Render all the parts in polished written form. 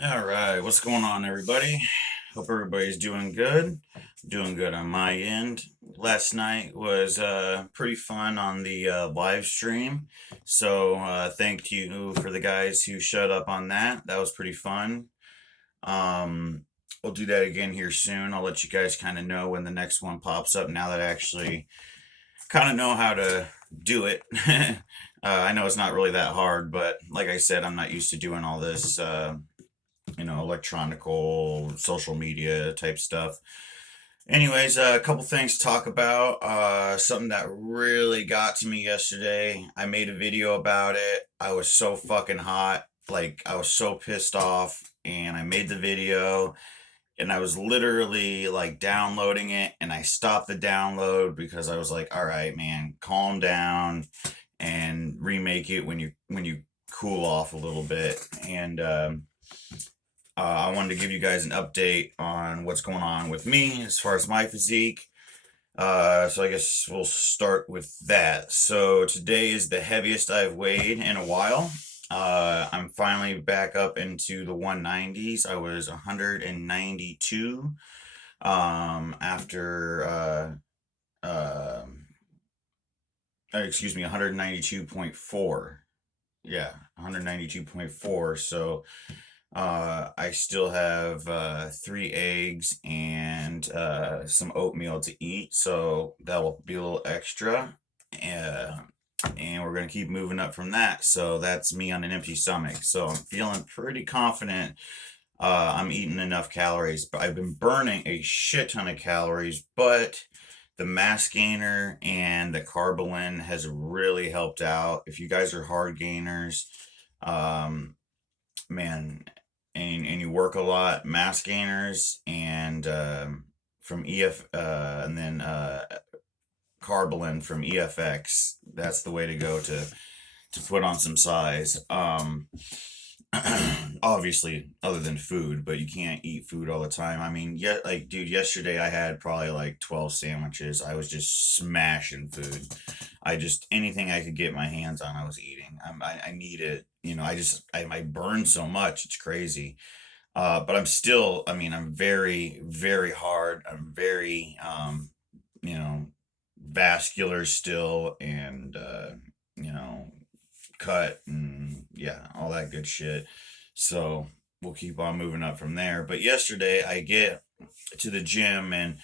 All right, what's going on, everybody? Hope everybody's doing good. Doing good on my end. Last night was pretty fun on the live stream. So thank you for the guys who showed up on that. That was pretty fun. Um, we'll do that again here soon. I'll let you guys kind of know when the next one pops up now that I actually kind of know how to do it. I know it's not really that hard, but like I said, I'm not used to doing all this. Electronical social media type stuff. Anyways, a couple things to talk about. Something that really got to me yesterday. I made a video about it. I was so fucking hot. Like, I was so pissed off. And I made the video. And I was literally like downloading it. And I stopped the download because I was like, all right, man, calm down and remake it when you cool off a little bit. And I wanted to give you guys an update on what's going on with me as far as my physique. So I guess we'll start with that. So today is the heaviest I've weighed in a while. I'm finally back up into the 190s. I was 192 after excuse me, 192.4. Yeah, 192.4. So I still have 3 eggs and some oatmeal to eat, so that'll be a little extra. Uh, and we're gonna keep moving up from that. So that's me on an empty stomach. So I'm feeling pretty confident. I'm eating enough calories, but I've been burning a shit ton of calories. But the mass gainer and the Carbolin has really helped out. If you guys are hard gainers, um, man, and you work a lot, mass gainers and from EF and then Carbolin from EFX, that's the way to go to put on some size. Obviously, other than food, but you can't eat food all the time. I mean, yeah, like, dude, yesterday I had probably like 12 sandwiches. I was just smashing food. I just, anything I could get my hands on, I was eating. I need it. I burn so much. It's crazy. But I'm still, I mean, I'm very, very hard. I'm very, you know, vascular still and, you know, cut and yeah, all that good shit. So we'll keep on moving up from there. But yesterday I get to the gym and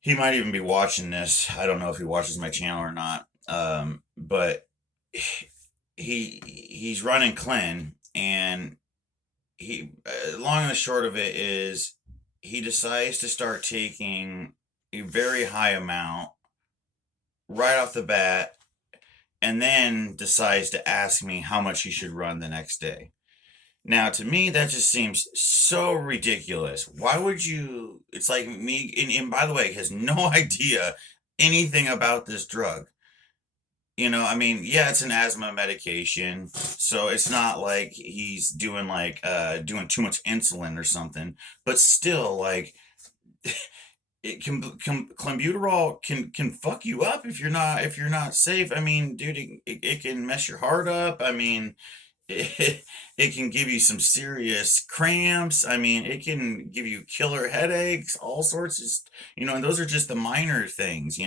he might even be watching this. I don't know if he watches my channel or not. But he's running clean and long and the short of it is he decides to start taking a very high amount right off the bat and then decides to ask me how much he should run the next day. Now, to me, that just seems so ridiculous. Why would you? It's like me, and by the way, he has no idea anything about this drug. I mean, yeah, it's an asthma medication, so it's not like he's doing doing too much insulin or something, but still, like, it can clenbuterol can fuck you up if you're not safe. I mean, dude, it can mess your heart up. I mean, it can give you some serious cramps. I mean, it can give you killer headaches, all sorts and those are just the minor things.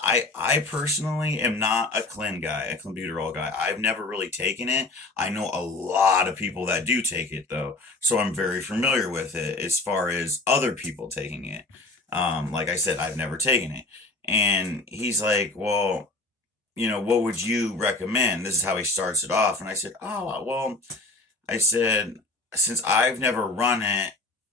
I personally am not a a clenbuterol guy. I've never really taken it. I know a lot of people that do take it though, so I'm very familiar with it as far as other people taking it. Like I said, I've never taken it. And he's like, well, what would you recommend? This is how he starts it off. And I said, oh, well, I said, since I've never run it,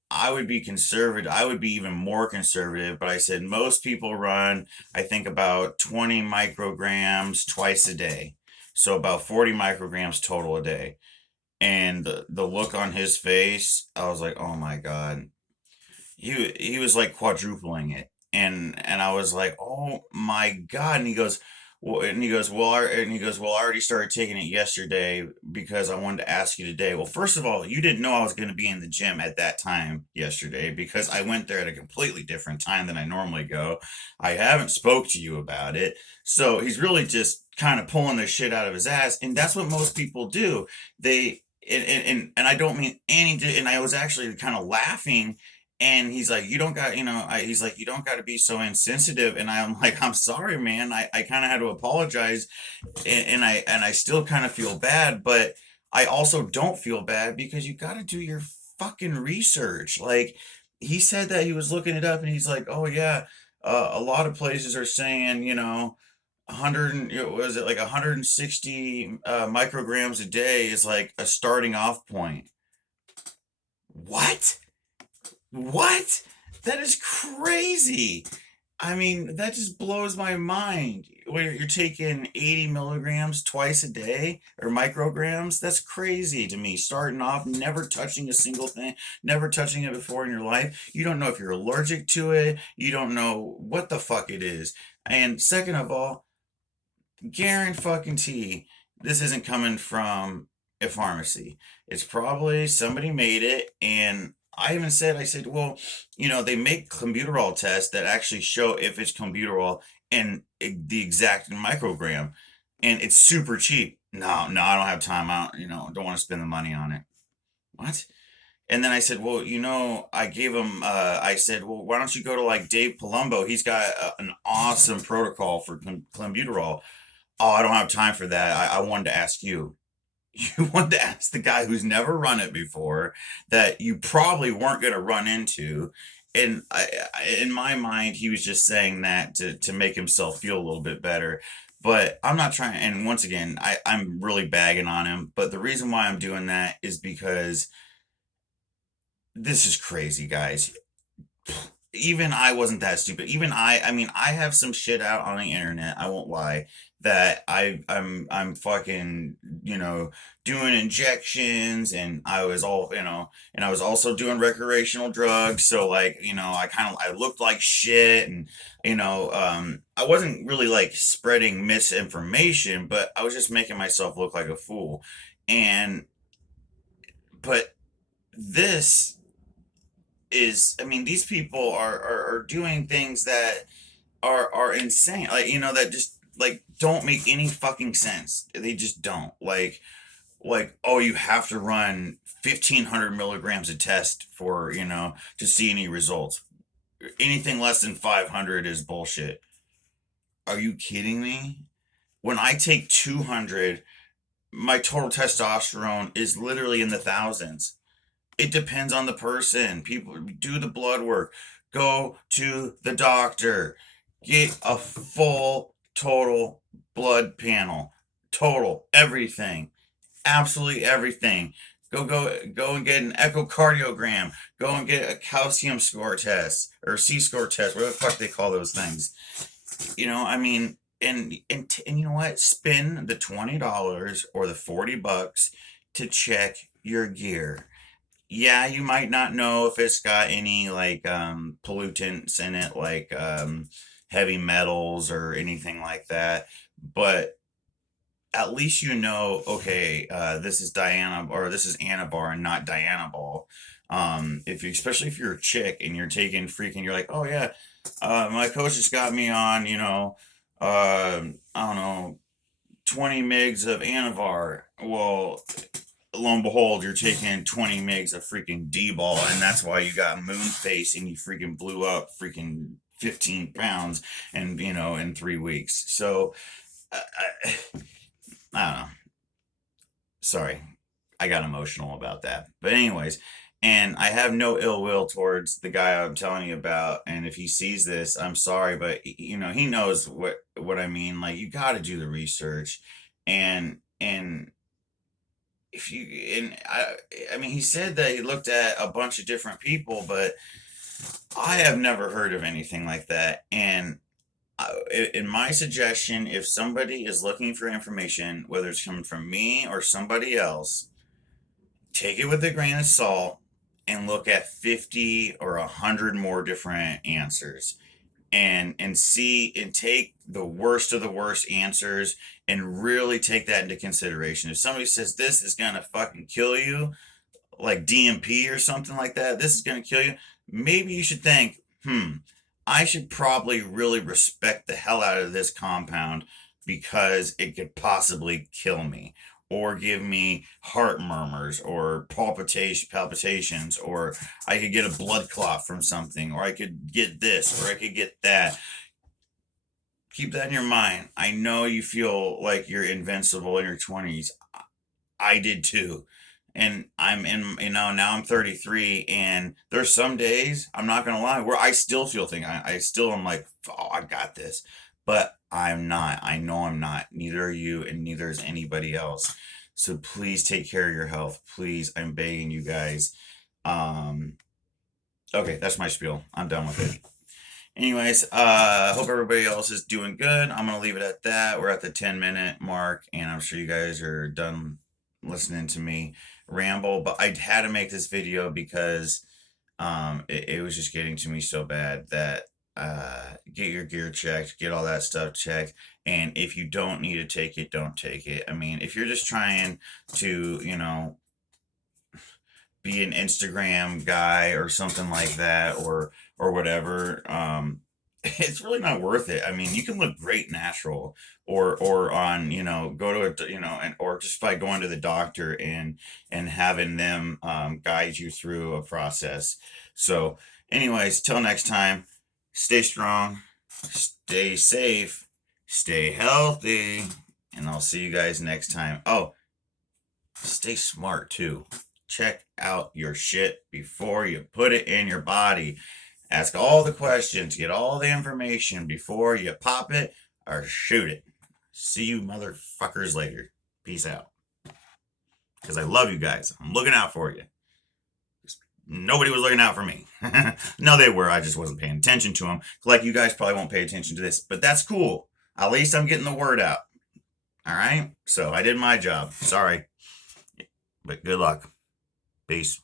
I would be conservative. I would be even more conservative. But I said, most people run, I think, about 20 micrograms twice a day. So about 40 micrograms total a day. And the look on his face, I was like, oh my God. He was like quadrupling it. And I was like, oh my God. And he goes, well, I already started taking it yesterday because I wanted to ask you today. Well, first of all, you didn't know I was going to be in the gym at that time yesterday because I went there at a completely different time than I normally go. I haven't spoke to you about it. So he's really just kind of pulling the shit out of his ass. And that's what most people do. They and I don't mean any, and I was actually kind of laughing. And he's like, you don't got, he's like, you don't got to be so insensitive. And I'm like, I'm sorry, man. I kind of had to apologize, and I still kind of feel bad, but I also don't feel bad because you got to do your fucking research. Like, he said that he was looking it up, and he's like, oh yeah, a lot of places are saying, 100 was it like 160 micrograms a day is like a starting off point. What? What? That is crazy. I mean, that just blows my mind. When you're taking 80 milligrams twice a day or micrograms, that's crazy to me. Starting off, never touching a single thing, never touching it before in your life. You don't know if you're allergic to it. You don't know what the fuck it is. And second of all, guarantee this isn't coming from a pharmacy. It's probably somebody made it, and I said, well, they make clenbuterol tests that actually show if it's clenbuterol and the exact microgram, and it's super cheap. No, no, I don't have time. I don't want to spend the money on it. What? And then I said, well, I gave him, I said, well, why don't you go to like Dave Palumbo? He's got an awesome protocol for clenbuterol. Oh, I don't have time for that. I wanted to ask you. You wanted to ask the guy who's never run it before, that you probably weren't going to run into. And in my mind, he was just saying that to make himself feel a little bit better. But I'm not trying. And once again, I'm really bagging on him. But the reason why I'm doing that is because this is crazy, guys. Even I wasn't that stupid. Even I mean, I have some shit out on the internet, I won't lie, that I'm fucking, doing injections, and I was all, and I was also doing recreational drugs. So like, I looked like shit, and I wasn't really like spreading misinformation, but I was just making myself look like a fool. And but this is, I mean, these people are doing things that are insane, like, that just like don't make any fucking sense. They just don't. Like, oh, you have to run 1,500 milligrams of test for, to see any results. Anything less than 500 is bullshit. Are you kidding me? When I take 200, my total testosterone is literally in the thousands. It depends on the person. People do the blood work, go to the doctor, get a full total blood panel, total everything, absolutely everything. Go and get an echocardiogram. Go and get a calcium score test or C score test, whatever the fuck they call those things. I mean, and you know what? Spend the $20 or the $40 to check your gear. Yeah, you might not know if it's got any like pollutants in it, like heavy metals or anything like that, but at least okay, this is Diana, or this is Anabar and not Dianabol. If you, especially if you're a chick and you're taking freaking, you're like, oh yeah, my coach just got me on, I don't know, 20 megs of Anavar. Well, lo and behold, you're taking 20 megs of freaking D-ball, and that's why you got moon face and you freaking blew up freaking 15 pounds and, in 3 weeks. So, I don't know. Sorry. I got emotional about that. But anyways, and I have no ill will towards the guy I'm telling you about. And if he sees this, I'm sorry, but he knows what I mean. Like, you got to do the research, and if you and I mean, he said that he looked at a bunch of different people, but I have never heard of anything like that. And in my suggestion, if somebody is looking for information, whether it's coming from me or somebody else, take it with a grain of salt and look at 50 or 100 more different answers, and see and take the worst of the worst answers and really take that into consideration. If somebody says this is gonna fucking kill you, like DMP or something like that, this is gonna kill you, maybe you should think, I should probably really respect the hell out of this compound because it could possibly kill me. or give me heart murmurs or palpitations, or I could get a blood clot from something, or I could get this, or I could get that. Keep that in your mind. I know you feel like you're invincible in your 20s. I did too. And I'm in, now I'm 33, and there's some days, I'm not going to lie, where I still feel things. I still am like, oh, I got this. But I'm not. I know I'm not. Neither are you, and neither is anybody else. So please take care of your health. Please, I'm begging you guys. Um, okay, that's my spiel. I'm done with it. Anyways, hope everybody else is doing good. I'm gonna leave it at that. We're at the 10-minute mark, and I'm sure you guys are done listening to me ramble. But I had to make this video because it was just getting to me so bad that get your gear checked, get all that stuff checked. And if you don't need to take it, don't take it. I mean, if you're just trying to, be an Instagram guy or something like that, or whatever, it's really not worth it. I mean, you can look great natural, or on, go to a, and or just by going to the doctor and having them guide you through a process. So, anyways, till next time, stay strong, stay safe, stay healthy, and I'll see you guys next time. Oh, stay smart too. Check out your shit before you put it in your body. Ask all the questions, get all the information before you pop it or shoot it. See you motherfuckers later. Peace out. Because I love you guys. I'm looking out for you. Nobody was looking out for me. No, they were. I just wasn't paying attention to them. Like, you guys probably won't pay attention to this, but that's cool. At least I'm getting the word out. All right? So I did my job. Sorry. But good luck. Peace.